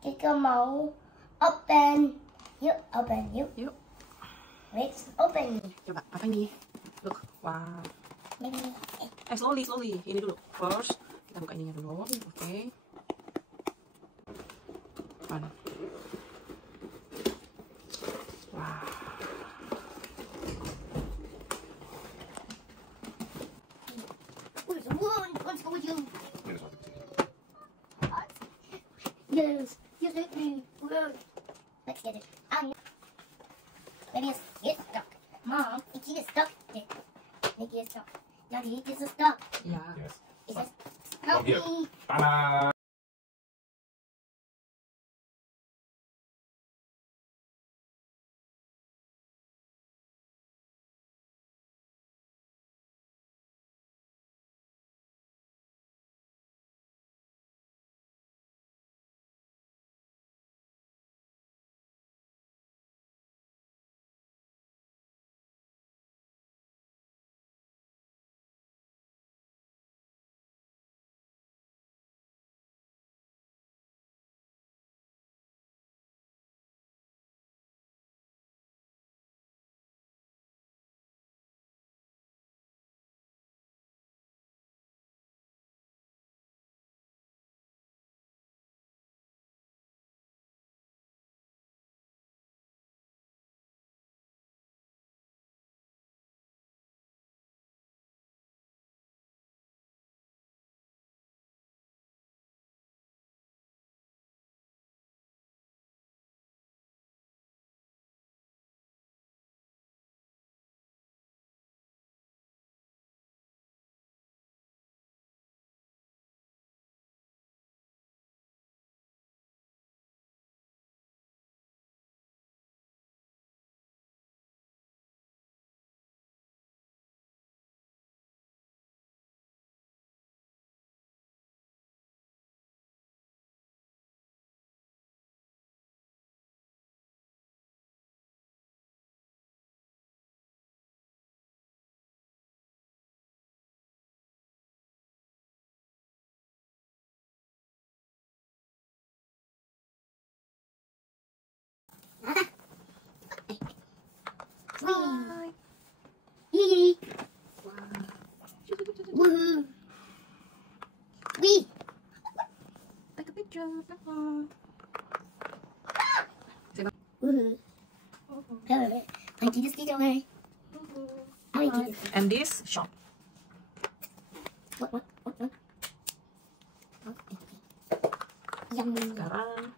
Kika mau open. Yuk, open. Yuk. Let's open. Coba, apa ini? Look, wow. Maybe. Slowly. Ini dulu. First, kita buka ininya dulu. Oke. One. Wow. Let's go with you. Yes, let me. Let's get it. Maybe it's stuck. Mom, Nikki is stuck. Nikki is stuck. Daddy, this is stuck. Yeah. Yes. It says, help me. Ta-da! Bye. Yee. Wow. Woohoo. Wee. Take a picture. Peppa. Woohoo. I need to stick away. I need to. And this shop. What? Yummy. Sekarang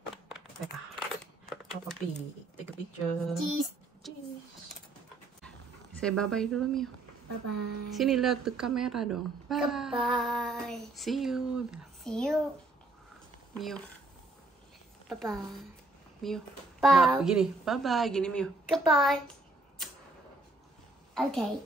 Peppa. Peppa Pig. Take a picture. Cheese. Cheese. Say bye-bye dulu, Miu. Bye-bye. Sini lihat ke kamera dong. Bye. Goodbye. See you. See you. Miu. Bye-bye. Miu. Bye. Begini. Bye-bye. Gini, Miu. Goodbye. Okay.